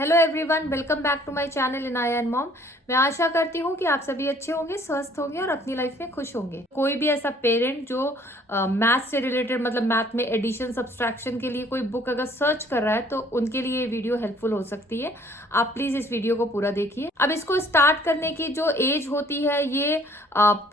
Hello everyone, welcome back to my channel Inaya and mom. मैं आशा करती हूँ कि आप सभी अच्छे होंगे, स्वस्थ होंगे और अपनी लाइफ में खुश होंगे। कोई भी ऐसा पेरेंट जो मैथ से रिलेटेड मतलब मैथ में एडिशन सब्सट्रैक्शन के लिए कोई बुक अगर सर्च कर रहा है तो उनके लिए ये वीडियो हेल्पफुल हो सकती है। आप प्लीज इस वीडियो को पूरा देखिए। अब इसको स्टार्ट करने की जो एज होती है ये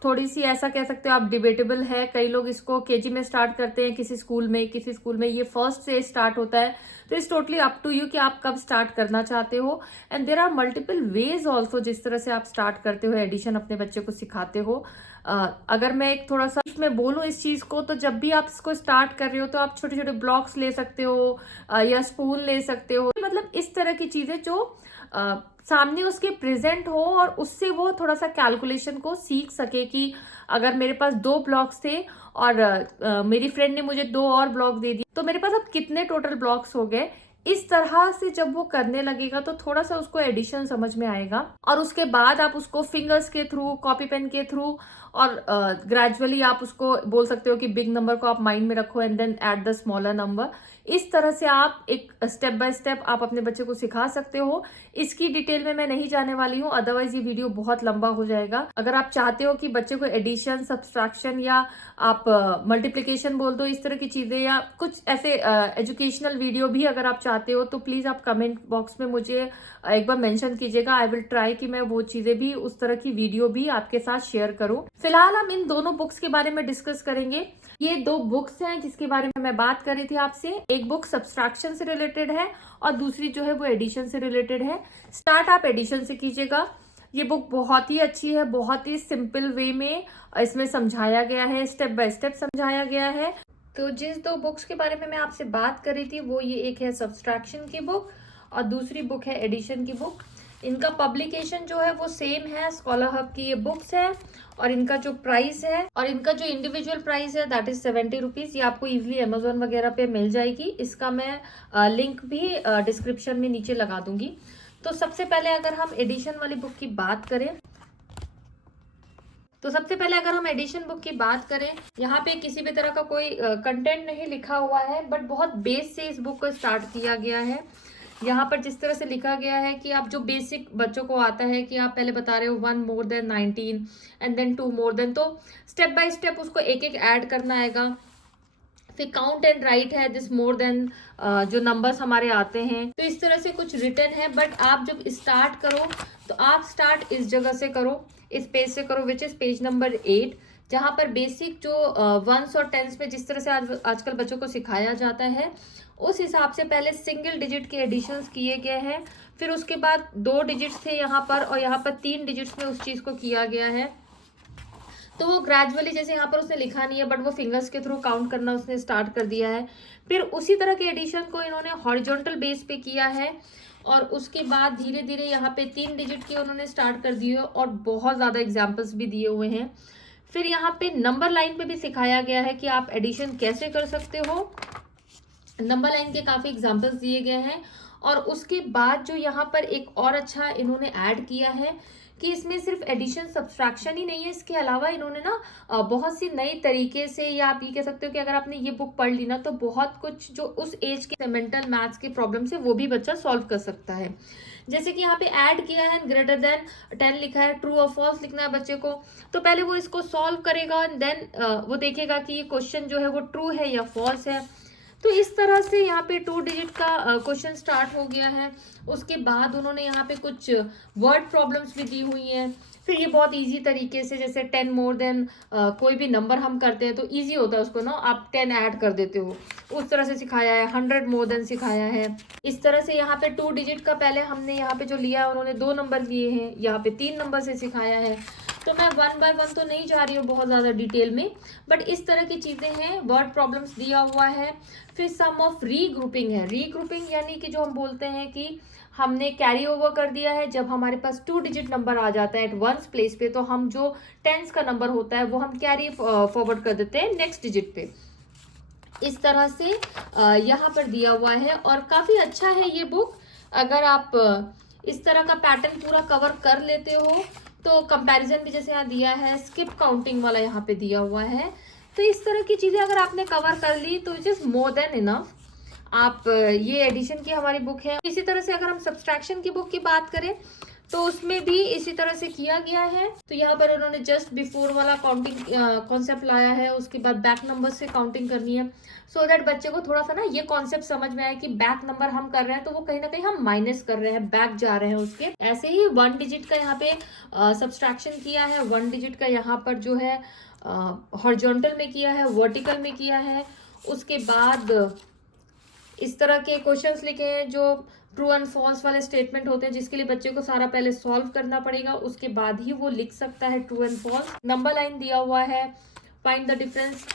थोड़ी सी ऐसा कह सकते हो आप डिबेटेबल है। कई लोग इसको केजी में स्टार्ट करते हैं, किसी स्कूल में ये फर्स्ट से स्टार्ट होता है। तो it's totally up to you कि आप कब स्टार्ट करना चाहते हो। And there are multiple ways also जिस तरह से आप स्टार्ट करते हो, एडिशन अपने बच्चे को सिखाते हो। अगर मैं एक थोड़ा सा इसमें बोलूं इस चीज को, तो जब भी आप इसको स्टार्ट कर रहे हो तो आप छोटे छोटे ब्लॉक्स ले सकते हो या स्पून ले सकते हो। मतलब इस तरह की चीजें जो सामने उसके प्रेजेंट हो और उससे वो थोड़ा सा कैलकुलेशन को सीख सके कि अगर मेरे पास 2 ब्लॉक्स थे और मेरी फ्रेंड ने मुझे 2 और ब्लॉक दे दिए तो मेरे पास अब कितने टोटल ब्लॉक्स हो गए। इस तरह से जब वो करने लगेगा तो थोड़ा सा उसको एडिशन समझ में आएगा और उसके बाद आप उसको फिंगर्स के थ्रू, कॉपी पेन के थ्रू और ग्रेजुअली आप उसको बोल सकते हो कि बिग नंबर को आप माइंड में रखो and then add the smaller number. इस तरह से आप एक स्टेप बाय स्टेप आप अपने बच्चे को सिखा सकते हो। इसकी डिटेल में मैं नहीं जाने वाली हूँ, अदरवाइज ये वीडियो बहुत लंबा हो जाएगा। अगर आप चाहते हो कि बच्चे को एडिशन, सब्सट्रैक्शन या आप मल्टीप्लिकेशन बोल दो, इस तरह की चीजें या कुछ ऐसे एजुकेशनल वीडियो भी अगर आप चाहते हो तो प्लीज आप कमेंट बॉक्स में मुझे एक बार मेंशन कीजिएगा। आई विल ट्राई कि मैं वो चीजें भी, उस तरह की वीडियो भी आपके साथ शेयर करूं। फिलहाल हम इन दोनों बुक्स के बारे में डिस्कस करेंगे। ये 2 बुक्स हैं जिसके बारे में मैं बात कर रही थी आपसे। एक बुक सब्सट्रैक्शन से रिलेटेड है और दूसरी जो है वो एडिशन से रिलेटेड है। स्टार्ट आप एडिशन से कीजिएगा। ये बुक बहुत ही अच्छी है, बहुत ही सिंपल वे में इसमें समझाया गया है, स्टेप बाय स्टेप समझाया गया है। तो जिस 2 बुक्स के बारे में मैं आपसे बात कर रही थी वो ये एक है सब्सट्रैक्शन की बुक और दूसरी बुक है एडिशन की बुक। इनका पब्लिकेशन जो है वो सेम है, स्कॉलर हब की ये बुक्स है और इनका जो प्राइस है और इनका जो इंडिविजुअल प्राइस है दैट इज 70 रुपीज। ये आपको इजिली अमेजोन वगैरह पे मिल जाएगी। इसका मैं लिंक भी डिस्क्रिप्शन में नीचे लगा दूंगी। तो सबसे पहले अगर हम एडिशन वाली बुक की बात करें एडिशन बुक की बात करें, यहाँ पे किसी भी तरह का कोई कंटेंट नहीं लिखा हुआ है बट बहुत बेस से इस बुक को स्टार्ट किया गया है। यहाँ पर जिस तरह से लिखा गया है कि आप जो बेसिक बच्चों को आता है कि आप पहले बता रहे हो 1 more than 19 and then 2 more than, तो स्टेप बाय स्टेप उसको एक एक ऐड करना आएगा। फिर काउंट एंड राइट है, दिस मोर देन जो नंबर्स हमारे आते हैं। तो इस तरह से कुछ रिटर्न है बट आप जब स्टार्ट करो तो आप स्टार्ट इस जगह से करो, इस पेज से करो विच इज पेज नंबर 8, जहां पर बेसिक जो वंस और टेंस में जिस तरह से आजकल बच्चों को सिखाया जाता है उस हिसाब से पहले सिंगल डिजिट के एडिशंस किए गए हैं। फिर उसके बाद 2 डिजिट्स थे यहाँ पर और यहाँ पर 3 डिजिट्स में उस चीज को किया गया है। तो वो ग्रेजुअली, जैसे यहाँ पर उसने लिखा नहीं है बट वो फिंगर्स के थ्रू काउंट करना उसने स्टार्ट कर दिया है। फिर उसी तरह के एडिशन को इन्होंने हॉरिजॉन्टल बेस पे किया है और उसके बाद धीरे धीरे यहाँ पे 3 डिजिट के उन्होंने स्टार्ट कर दिए और बहुत ज्यादा एग्जाम्पल्स भी दिए हुए हैं। फिर यहाँ पे नंबर लाइन पे भी सिखाया गया है कि आप एडिशन कैसे कर सकते हो। नंबर लाइन के काफी एग्जाम्पल्स दिए गए हैं और उसके बाद जो यहाँ पर एक और अच्छा इन्होंने ऐड किया है कि इसमें सिर्फ एडिशन सब्सट्रैक्शन ही नहीं है, इसके अलावा इन्होंने ना बहुत सी नई तरीके से, या आप ये कह सकते हो कि अगर आपने ये बुक पढ़ ली ना तो बहुत कुछ जो उस एज के मेंटल मैथ्स के प्रॉब्लम्स है वो भी बच्चा सॉल्व कर सकता है। जैसे कि यहाँ पे ऐड किया है ग्रेटर देन 10 लिखा है, ट्रू और फॉल्स लिखना है बच्चे को। तो पहले वो इसको सॉल्व करेगा एंड देन वो देखेगा कि ये क्वेश्चन जो है वो ट्रू है या फॉल्स है। तो इस तरह से यहाँ पे 2 डिजिट का क्वेश्चन स्टार्ट हो गया है। उसके बाद उन्होंने यहाँ पे कुछ वर्ड प्रॉब्लम्स भी दी हुई हैं। फिर ये बहुत इजी तरीके से, जैसे 10 more than कोई भी नंबर हम करते हैं तो इजी होता है उसको ना, आप 10 ऐड कर देते हो, उस तरह से सिखाया है। 100 more than सिखाया है। इस तरह से यहाँ पे 2 डिजिट का पहले हमने यहाँ पे जो लिया है उन्होंने 2 नंबर लिए हैं, यहाँ पे 3 नंबर से सिखाया है। तो मैं 1 by 1 तो नहीं जा रही हूँ बहुत ज़्यादा डिटेल में बट इस तरह की चीज़ें हैं। वर्ड प्रॉब्लम्स दिया हुआ है। फिर सम ऑफ रीग्रुपिंग है। रीग्रुपिंग यानी कि जो हम बोलते हैं कि हमने कैरी ओवर कर दिया है, जब हमारे पास 2 डिजिट नंबर आ जाता है एट वंस प्लेस पे तो हम जो टेंस का नंबर होता है वो हम कैरी फॉरवर्ड कर देते हैं नेक्स्ट डिजिट पे। इस तरह से यहाँ पर दिया हुआ है और काफ़ी अच्छा है ये बुक। अगर आप इस तरह का पैटर्न पूरा कवर कर लेते हो तो कंपैरिजन भी जैसे यहाँ दिया है, स्किप काउंटिंग वाला यहाँ पे दिया हुआ है। तो इस तरह की चीज़ें अगर आपने कवर कर ली तो it is more than enough. आप ये एडिशन की हमारी बुक है। इसी तरह से अगर हम सब्सट्रैक्शन की बुक की बात करें तो उसमें भी इसी तरह से किया गया है। तो यहाँ पर उन्होंने जस्ट बिफोर वाला काउंटिंग कॉन्सेप्ट लाया है, उसके बाद बैक नंबर से काउंटिंग करनी है, सो दैट बच्चे को थोड़ा सा ना ये कॉन्सेप्ट समझ में आए कि बैक नंबर हम कर रहे हैं तो वो कहीं ना कहीं हम माइनस कर रहे हैं, बैक जा रहे हैं उसके। ऐसे ही 1 डिजिट का यहाँ पे सब्सट्रैक्शन किया है, 1 डिजिट का यहाँ पर जो है हॉरिजॉन्टल में किया है, वर्टिकल में किया है। उसके बाद इस तरह के क्वेश्चंस लिखे हैं जो ट्रू एंड फॉल्स वाले स्टेटमेंट होते हैं, जिसके लिए बच्चे को सारा पहले सॉल्व करना पड़ेगा, उसके बाद ही वो लिख सकता है true and false. Number line दिया हुआ है, फाइंड द डिफरेंस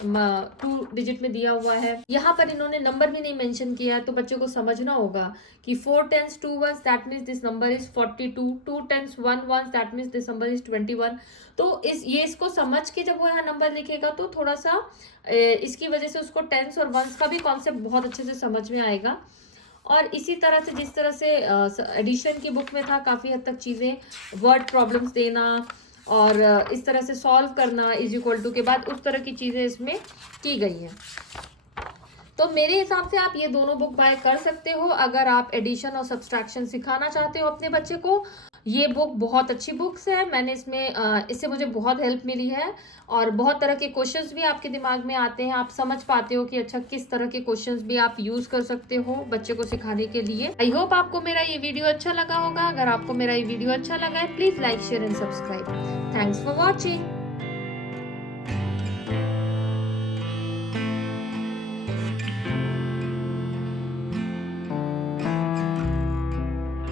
2 डिजिट में दिया हुआ है। यहाँ पर इन्होंने नंबर भी नहीं मेंशन किया है, तो बच्चों को समझना होगा कि 4 10s 2 1s that means this number is 42, 2 10s 1 1 that means this number is 21। तो इसको समझ के जब वो यहाँ नंबर लिखेगा तो थोड़ा सा इसकी वजह से उसको टेंस और वंस का भी कॉन्सेप्ट बहुत अच्छे से समझ में आएगा। और इसी तरह से जिस तरह से एडिशन की बुक में था, काफ़ी हद तक चीज़ें वर्ड प्रॉब्लम्स देना और इस तरह से सॉल्व करना इज इक्वल टू के बाद, उस तरह की चीज़ें इसमें की गई हैं। तो मेरे हिसाब से आप ये दोनों बुक बाय कर सकते हो अगर आप एडिशन और सब्सट्रैक्शन सिखाना चाहते हो अपने बच्चे को। ये बुक बहुत अच्छी बुक्स है, मैंने इससे मुझे बहुत हेल्प मिली है और बहुत तरह के क्वेश्चंस भी आपके दिमाग में आते हैं, आप समझ पाते हो कि अच्छा किस तरह के क्वेश्चंस भी आप यूज कर सकते हो बच्चे को सिखाने के लिए। आई होप आपको मेरा ये वीडियो अच्छा लगा होगा। अगर आपको मेरा ये वीडियो अच्छा लगा है, please like share and subscribe. Thanks for watching.